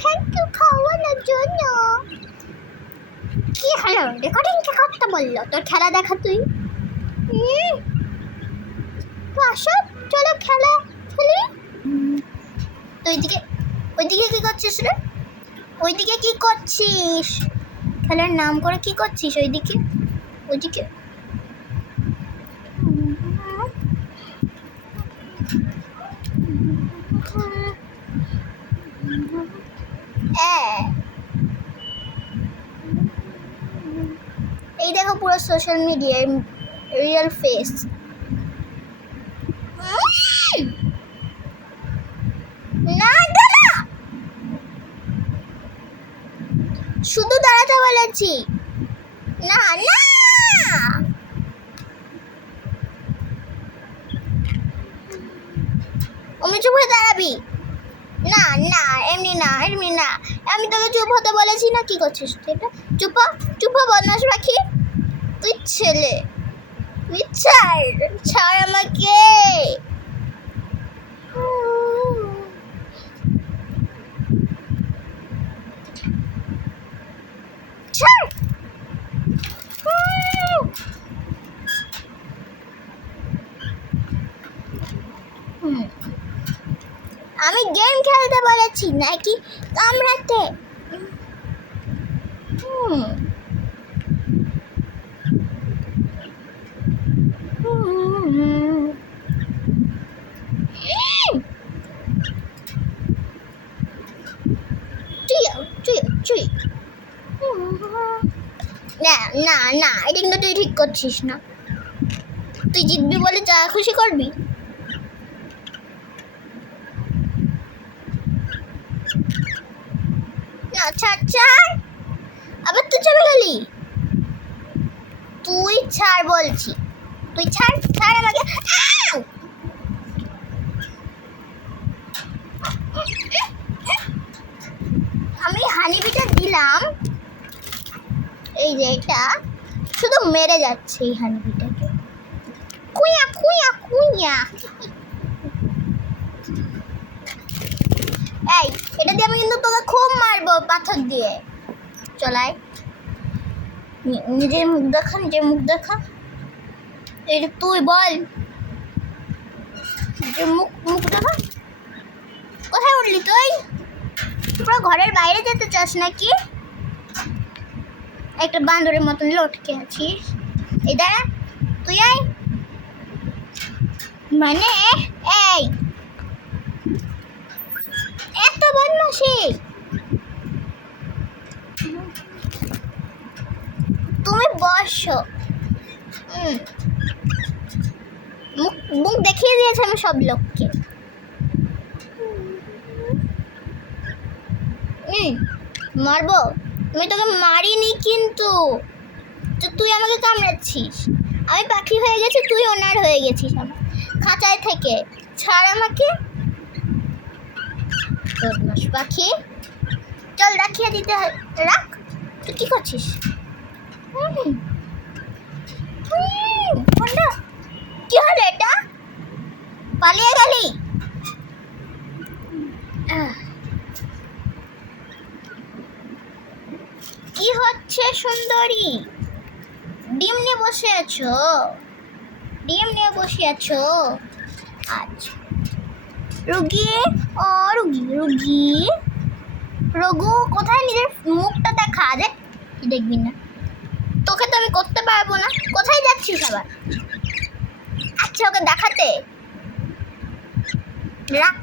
Thank you খাওয়ানোর জন্য। কি হলো, রেকর্ডিং কে করতে বললো? তোর খেলা দেখা তুই। তো আসো, চলো খেলা খেলি। তো ওইদিকে কি করছিস রে? ওইদিকে কি করছিস? খেলার নাম করে কি করছিস ওইদিকে? এই দেখো পুরো সোশ্যাল মিডিয়ায় রিয়েল ফেস। না দাঁড়া, শুধু দাঁড়াতে বলেছি। না না, অমনি চুপ হয়ে দাঁড়াবি। না না, এমনি না। আমি তোকে চুপ হতে বলেছি না? কি করছিস তুই? এটা চুপ হ বদমাশ পাখি। তুই ছেলে, তুই ছাড় আমাকে। আমি গেম খেলতে বলেছি নাকি কামড়াতে? না, এটা কিন্তু তুই ঠিক করছিস না। তুই জিতবি বলে যা খুশি করবি। ছাড়, আবার তুই চলে গেলি। তুই ছাড় বলছি, তুই ছাড় আমাকে। আমি হানিবিটা দিলাম, এই যে এটা শুধু মেরে যাচ্ছে এই হানিবিটাকে। কুইয়া এই, এটা দিয়ে আমি কিন্তু তোকে খুব মারবো পাথর দিয়ে। চলাই, নিজের মুখ দেখা। এটা তুই বল, নিজের মুখ দেখা। কোথায় উঠলি তুই? পুরো ঘরের বাইরে যেতে চাস নাকি? একটা বান্দরের মতন লটকে আছিস। এই দাঁড়া, তুই আয়। মানে এই এত বদমাশি তুমি বসো। মুখ দেখিয়ে দিয়েছে আমি সব লোককে। মারবো? আমি তোকে মারিনি কিন্তু, তুই আমাকে কামড়াচ্ছিস। আমি পাখি হয়ে গেছি, তুই ওনার হয়ে গেছিস আমার খাঁচায় থেকে। ছাড় আমাকে বদমাশ পাখি। চল রাখিয়ে দিতে হয়, রাখ। তুই কি করছিস? কি হলো এটা? পালিয়ে গেলি? কি হচ্ছে সুন্দরী? ডিম নিয়ে বসে আছো? আচ্ছা, রঘু কোথায়? নিজের মুখটা দেখা। দেখবি না? তোকে তো আমি করতে পারবো না। কোথায় যাচ্ছিস আবার? আচ্ছা, ওকে দেখাতে রাখ।